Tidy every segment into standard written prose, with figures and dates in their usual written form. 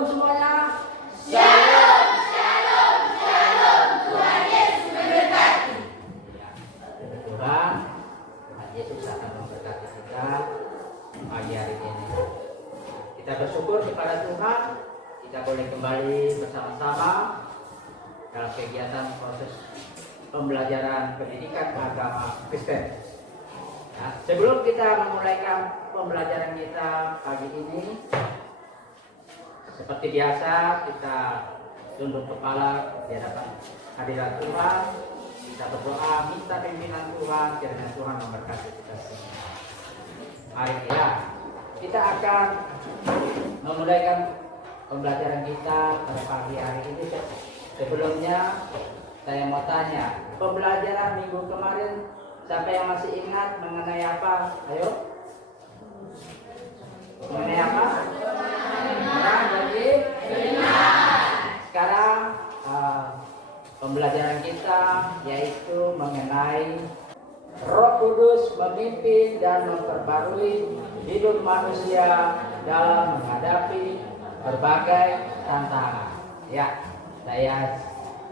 Semuanya. Shalom, shalom, shalom. Tuhan Yesus memberkati. Tuhan Yesus akan memberkati kita pagi hari ini. Kita bersyukur kepada Tuhan, kita boleh kembali bersama-sama dalam kegiatan proses pembelajaran pendidikan agama Kristen. Nah, sebelum kita memulaikan pembelajaran kita pagi ini, seperti biasa kita tunduk kepala di hadapan hadirat Tuhan. Kita berdoa minta pimpinan Tuhan, kiranya Tuhan memberkati kita semua. Mari kita akan memulaikan pembelajaran kita pada pagi hari ini. Sebelumnya saya mau tanya, pembelajaran minggu kemarin siapa yang masih ingat mengenai apa? Ayo. Mengenai apa? Jadi sekarang pembelajaran kita yaitu mengenai Roh Kudus memimpin dan memperbarui hidup manusia dalam menghadapi berbagai tantangan. Ya, saya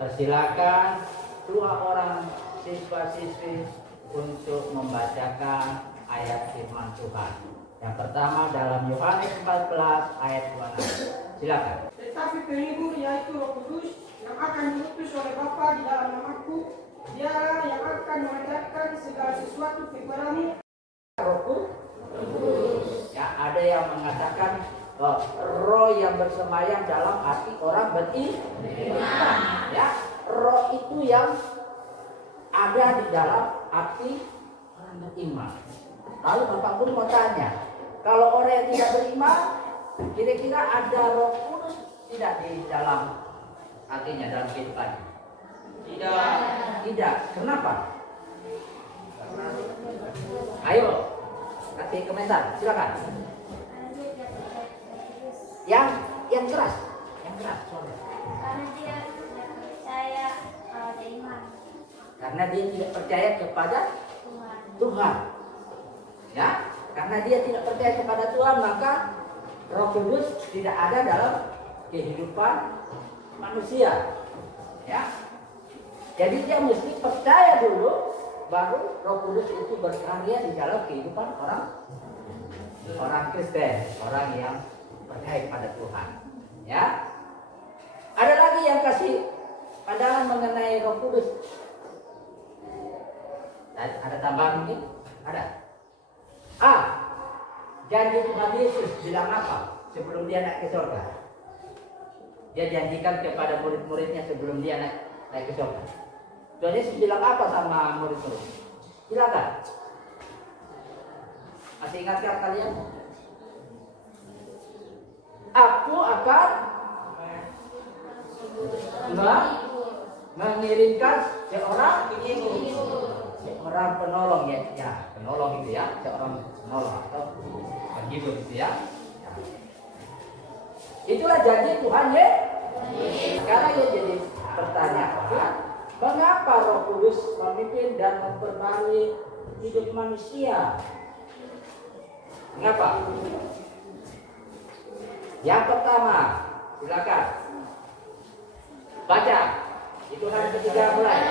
persilakan dua orang siswa-siswi untuk membacakan ayat firman Tuhan. Yang pertama dalam Yohanes 14 ayat 26. Silakan. Tetapi penghibur yaitu Roh Kudus yang akan diutus oleh Bapa di dalam namaku, dialah yang akan mengajarkan segala sesuatu kepadamu. Roh Kudus. Ya, ada yang mengatakan roh yang bersemayam dalam hati orang beriman. Ya, roh itu yang ada di dalam hati orang beriman. Lalu Bapak Guru mau tanya, kalau orang yang tidak beriman, kira-kira ada Roh Kudus tidak di dalam hatinya, dalam kehidupannya? Tidak. Kenapa? Ayo, kasih komentar, silakan. Yang keras, suara. Karena dia tidak percaya pada iman Karena dia tidak percaya kepada Tuhan. Ya, karena dia tidak percaya kepada Tuhan, maka Roh Kudus tidak ada dalam kehidupan manusia. Ya, jadi dia mesti percaya dulu, baru Roh Kudus itu berkarya di dalam kehidupan orang Kristen, orang yang percaya pada Tuhan. Ya, ada lagi yang kasih pandangan mengenai Roh Kudus. Ada tambahan mungkin? Ada. Janji Tuhan Yesus bilang apa sebelum dia naik ke surga? Dia janjikan kepada murid-muridnya sebelum dia naik ke surga. Tuhan Yesus bilang apa sama murid-murid? Silakan. Masih ingatkah kalian? Aku akan mengirimkan seorang penolong, ya penolong itu ya, seorang penolong atau penghibur itu ya. Itulah janji Tuhan ya. Sekarang ya jadi pertanyaan, mengapa Roh Kudus memimpin dan memperbarui hidup manusia? Mengapa? Yang pertama, silakan baca. Itu hari ketiga mulai.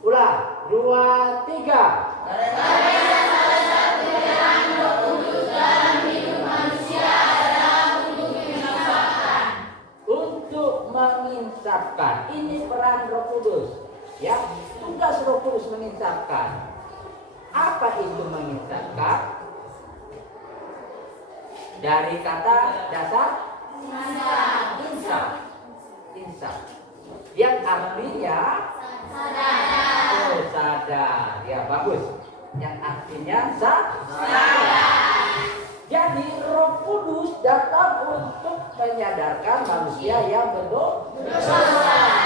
Ulang, 2, 3. Untuk menginsafkan. Ini peran Roh Kudus. Ya, tugas Roh Kudus menginsafkan. Apa itu menginsafkan? Dari kata dasar insaf. Yang artinya sadar. Ya, bagus. Yang artinya sadar. Jadi Roh Kudus datang untuk menyadarkan manusia yang berdosa.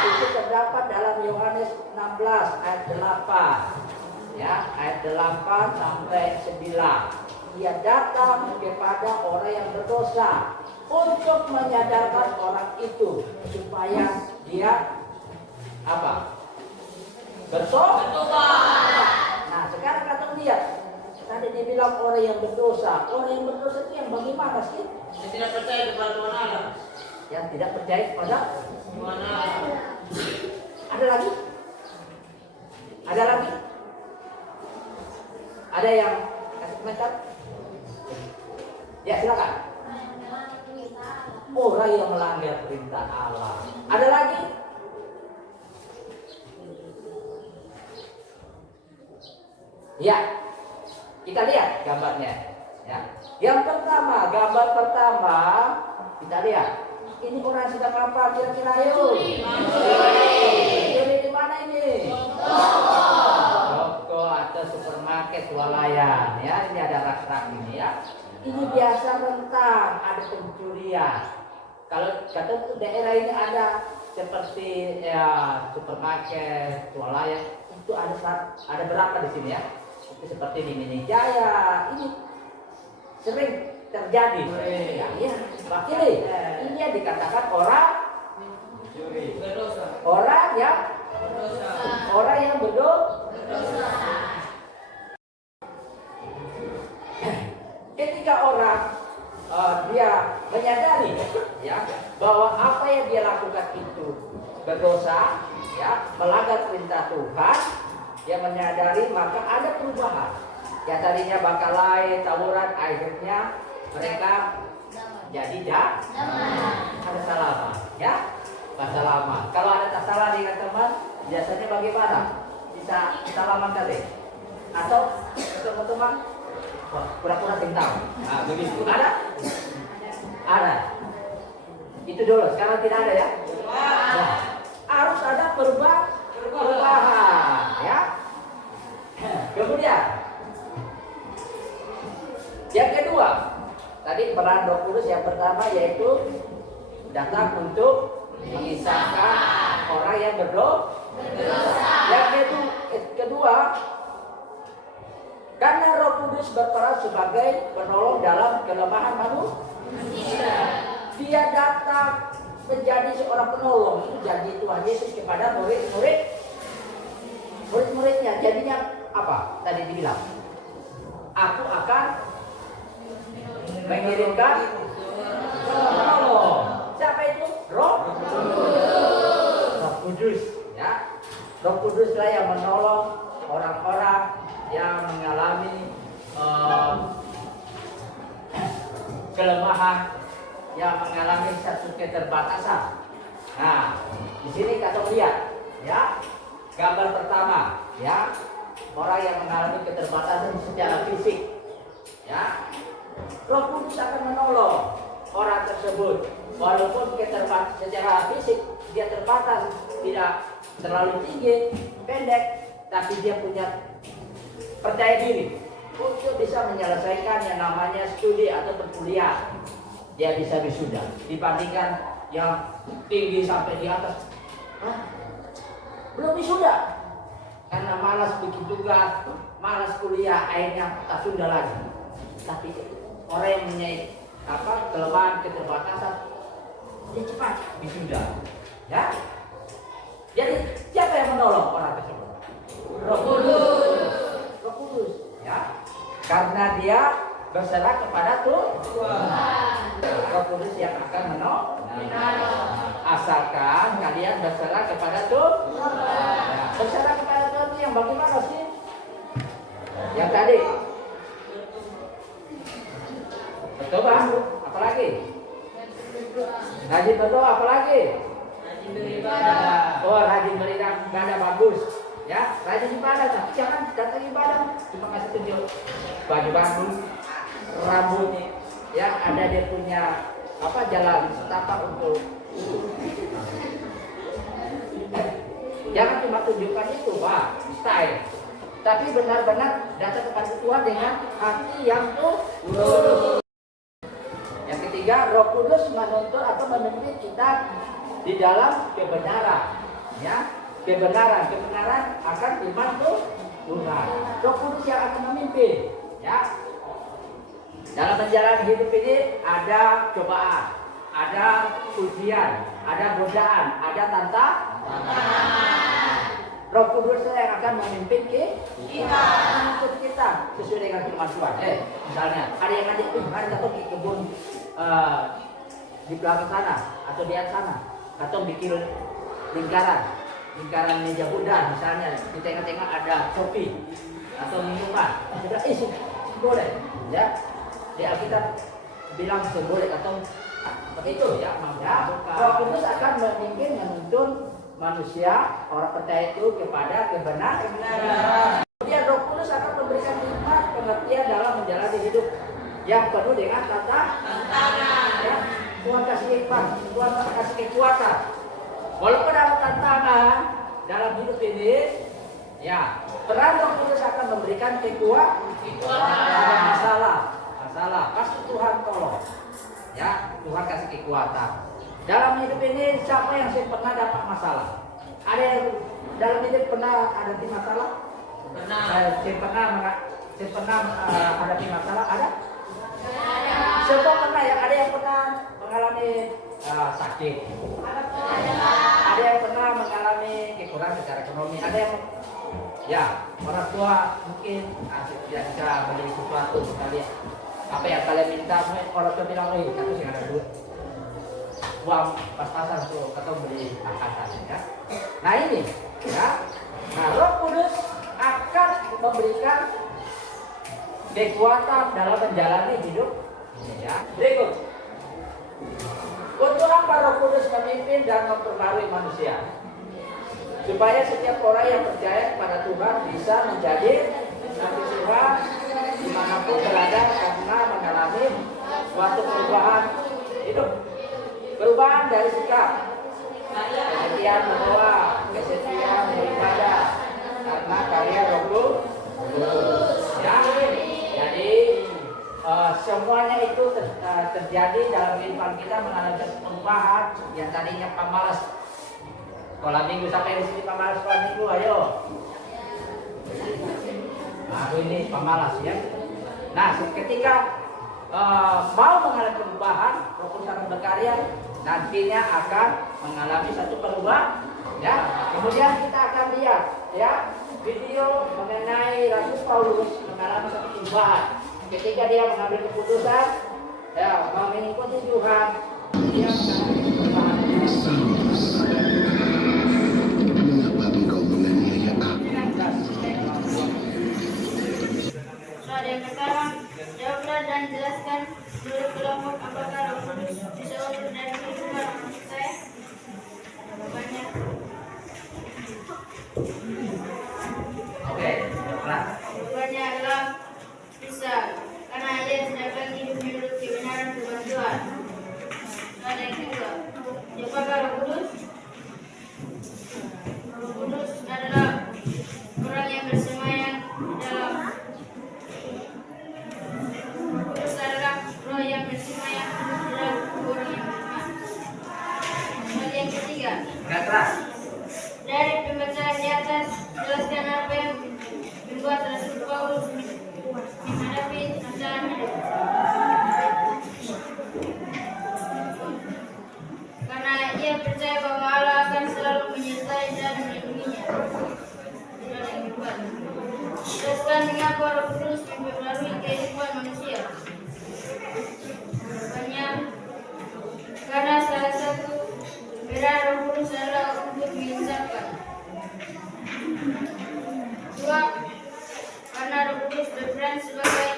Itu terdapat dalam Yohanes 16 ayat 8. Ya, ayat 8 sampai 9. Dia datang kepada orang yang berdosa untuk menyadarkan orang itu supaya dia apa? Bertobat. Nah, sekarang kata lihat. Tadi dia bilang orang yang berdosa. Orang yang berdosa itu yang bagaimana sih? Yang tidak percaya kepada Tuhan Allah. Yang tidak percaya kepada Tuhan Allah. Ada lagi? Ada lagi? Ada yang kasih komentar? Ya silakan. Orang yang melanggar perintah Allah. Ada lagi? Ya, kita lihat gambarnya. Ya. Yang pertama, gambar pertama kita lihat. Ini orang sedang apa kira-kira yuk? Curi di mana ini? Toko atau supermarket swalayan. Ya, ini ada rak-rak ini ya. Ini biasa rentan ada pencurian. Kalau kata daerah ini ada seperti ya supermarket swalayan itu ada berapa di sini ya? Itu seperti di Mini Jaya ini sering terjadi. Ya, ya. Makanya ini yang dikatakan orang Berdosa. orang yang berdosa. Ketika orang dia menyadari ya bahwa apa yang dia lakukan itu berdosa, ya melanggar perintah Tuhan, dia menyadari maka ada perubahan. Ya tadinya bakal lain tawuran, akhirnya mereka jadi ada salaman, ya salaman. Kalau ada salah dengan teman, biasanya bagaimana? Bisa salaman kali atau teman-teman pura-pura cinta. Nah, begitu. Ada? Ada. Itu dulu. Sekarang tidak ada ya? Nah, harus ada perubahan, ya. Kemudian yang kedua, tadi peran Roh Kudus yang pertama yaitu datang untuk mengisahkan orang yang berdosa. Yang kedua, karena Roh Kudus berperan sebagai penolong dalam kelemahan manusia. Dia datang menjadi seorang penolong. Itu janji Tuhan Yesus kepada murid-muridnya. Jadinya apa? Tadi dibilang, aku akan mengirimkan penolong. Siapa itu? Roh Kudus. Ya, Roh Kuduslah yang menolong orang-orang yang mengalami kelemahan, yang mengalami satu keterbatasan. Nah, di sini kita lihat, ya, gambar pertama, ya, orang yang mengalami keterbatasan secara fisik, ya, Roh Kudus akan menolong orang tersebut, walaupun keterbatasan secara fisik dia terbatas, tidak terlalu tinggi, pendek, tapi dia punya percaya diri untuk bisa menyelesaikan yang namanya studi atau perkuliahan. Dia bisa wisuda dibandingkan yang tinggi sampai di atas. Belum wisuda karena malas bikin tugas, malas kuliah, akhirnya tak tunda lagi. Tapi orang yang mempunyai kelemahan, keterbatasan, dia cepat wisuda. Ya. Jadi siapa yang menolong orang tersebut? Roh Kudus. Roh Kudus, ya. Karena dia berserah kepada Tuhan. Roh Kudus yang akan menolong. Asalkan kalian berserah kepada Tuhan. Ya. Berserah kepada Tuhan itu yang bagaimana sih? Yang tadi. Berdoa, apalagi? Rajin berdoa, apalagi? Oh, rajin beribadah bagus. Ya, rajin ibadah, tapi jangan datang ibadah cuma kasih tunjuk baju bagus, rambutnya, ya ada dia punya jalan setapak untuk. Jangan cuma tunjukkan itu, Pak, style. Tapi benar-benar datang kepada Tuhan dengan hati yang tulus. Yang ketiga, Roh Kudus menuntun atau memimpin kita di dalam kebenaran, ya. Kebenaran akan firman Tuhan. Roh Kudus yang akan memimpin, ya. Dalam menjalani hidup ini ada cobaan, ada ujian, ada godaan, ada tantangan. Roh Kudus yang akan memimpin kita sesuai dengan firman Tuhan. Misalnya ada yang ngajak hari atau di kebun di belakang sana atau di atas sana atau bikin lingkaran meja Buddha misalnya di tengah-tengah ada kopi atau minuman sudah boleh ya di Alkitab bilang boleh atau itu ya Roh Kudus akan memimpin menuntun manusia orang percaya itu kepada kebenaran. Kemudian Roh Kudus akan memberikan hikmat pengertian dalam menjalani hidup yang penuh dengan tantangan. Ya. Tuhan kasih hikmat, Tuhan kasih kekuatan. Walaupun ada tantangan dalam hidup ini, ya peran Roh Kudus akan memberikan kekuatan. Ada masalah, pasti Tuhan tolong. Ya, Tuhan kasih kekuatan. Dalam hidup ini siapa yang pernah dapat masalah? Ada yang dalam hidup pernah hadapi masalah? Pernah. Saya pernah hadapi masalah? Ada? Semua pernah ya. Ada yang pernah mengalami sakit. Ada yang pernah mengalami kekurangan secara ekonomi. Ada yang orang tua mungkin tidak bisa beli sesuatu untuk kalian. Apa yang kalian minta, orang tua bilang, aku sih ada duit. Uang pas-pasan tuh atau beli angkatan ya. Nah ini ya. Nah Roh Kudus akan memberikan kekuatan dalam menjalani hidup ya. Berikut. Untuk apa Roh Kudus memimpin dan memperbarui manusia? Supaya setiap orang yang percaya kepada Tuhan bisa menjadi nabi Tuhan dimanapun berada karena mengalami suatu perubahan hidup. Perubahan dari sikap, kesetiaan berdoa, kesetiaan beribadah, karena karya Roh Kudus. Ya, jadi semuanya itu terjadi dalam kehidupan kita mengalami perubahan yang tadinya pemalas. Sekolah minggu sampai di sini pemalas sekolah minggu, ayo. Aku ini pemalas ya. Nah, ketika mau mengalami perubahan, Roh Kudus akan berkarya, nantinya akan mengalami satu perubahan. Ya, kemudian kita akan lihat ya video mengenai Rasul Paulus mengalami satu perubahan. Ketika dia mengambil keputusan, ya mengikuti Tuhan, dia mengalami perubahan. Mengapa engkau menganiaya aku? Soal yang pertama, jawablah dan jelaskan menurut kelompok apakah Roh Kudus bisa urut dari kehidupan saya? Jawabannya. Oke, nah. Jawabannya adalah bisa, karena ia tidak lagi hidup menurut kebenaran firman Tuhan. Soal yang kedua, apakah Roh Kudus? Roh Kudus adalah orang yang bersemayam di dalam. Roh Kudus adalah roh yang bersemayam di dalam orang yang beriman. Soal yang ketiga, Keras. dari pembacaan di atas, jelaskan apa yang membuat Rasul Paulus menghadapi masalah hidup. Karena ia percaya bahwa Allah akan selalu menyertai dan melindunginya. Soal yang keempat, jelaskan mengapa Roh Kudus mempengaruhi kehidupan manusia. Jawabannya, karena salah satu peran Roh Kudus adalah untuk menginsafkan. Dua, karena Roh Kudus berperan sebagai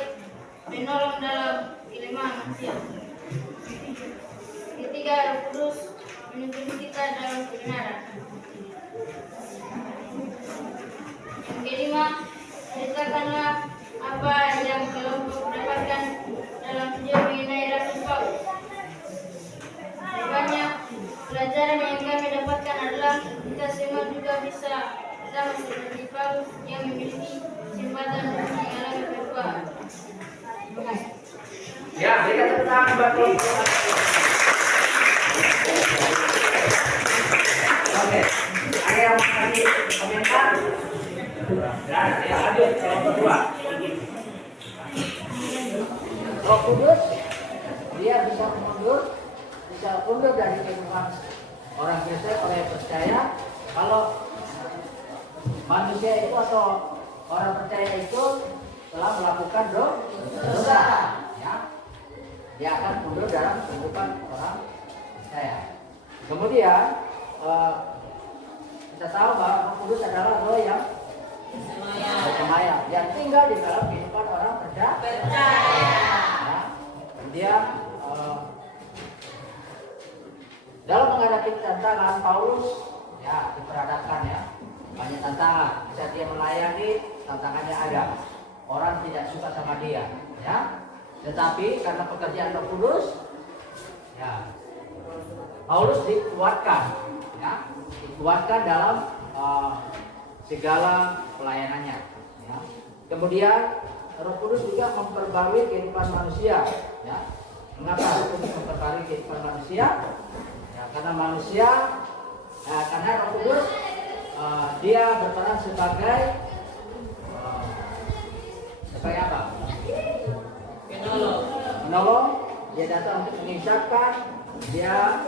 penolong dalam kelemahan manusia. Ketiga, Roh Kudus menuntun kita dalam kebenaran. Yang kelima, ceritakanlah apa yang kelompok dapatkan dalam video mengenai Rasul Paulus. Jawabannya, pelajaran yang kami dapatkan adalah kita semua juga bisa sama seperti Paulus yang memiliki kesempatan untuk mengalami perubahan. Terima kasih. Ya, berikan tepuk tangan buat Roh. Oke, ada yang kasih komentar? Ya, lanjut yang kedua. Roh Kudus dia bisa mundur dari kehidupan orang Kristen, orang yang percaya kalau manusia itu atau orang percaya itu telah melakukan dosa, ya, dia akan mundur dalam kehidupan orang percaya. Kemudian kita tahu bahwa Roh Kudus adalah roh yang bersemayam yang tinggal di dalam kehidupan orang percaya. Ya. Kemudian dalam menghadapi tantangan Paulus ya diperhadapkan ya banyak tantangan. Bisa dia melayani, tantangannya ada. Orang tidak suka sama dia, ya. Tetapi karena pekerjaan Roh Kudus, ya Paulus dikuatkan, ya, dikuatkan dalam segala pelayanannya. Ya. Kemudian Roh Kudus juga memperbarui kehidupan manusia. Ya. Mengapa Roh Kudus memperbarui kehidupan manusia? Ya, karena manusia, karena Roh Kudus dia berperan sebagai apa? Menolong. Dia datang untuk mengisahkan, dia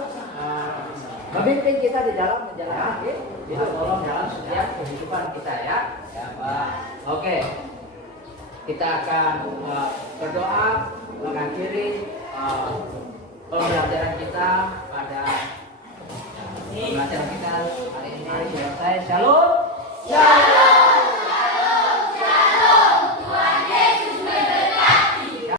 memimpin kita di dalam menjalani hidup, tolong dalam setiap kehidupan kita ya. Ya Pak. Oke. Kita akan berdoa mengakhiri pembelajaran kita pada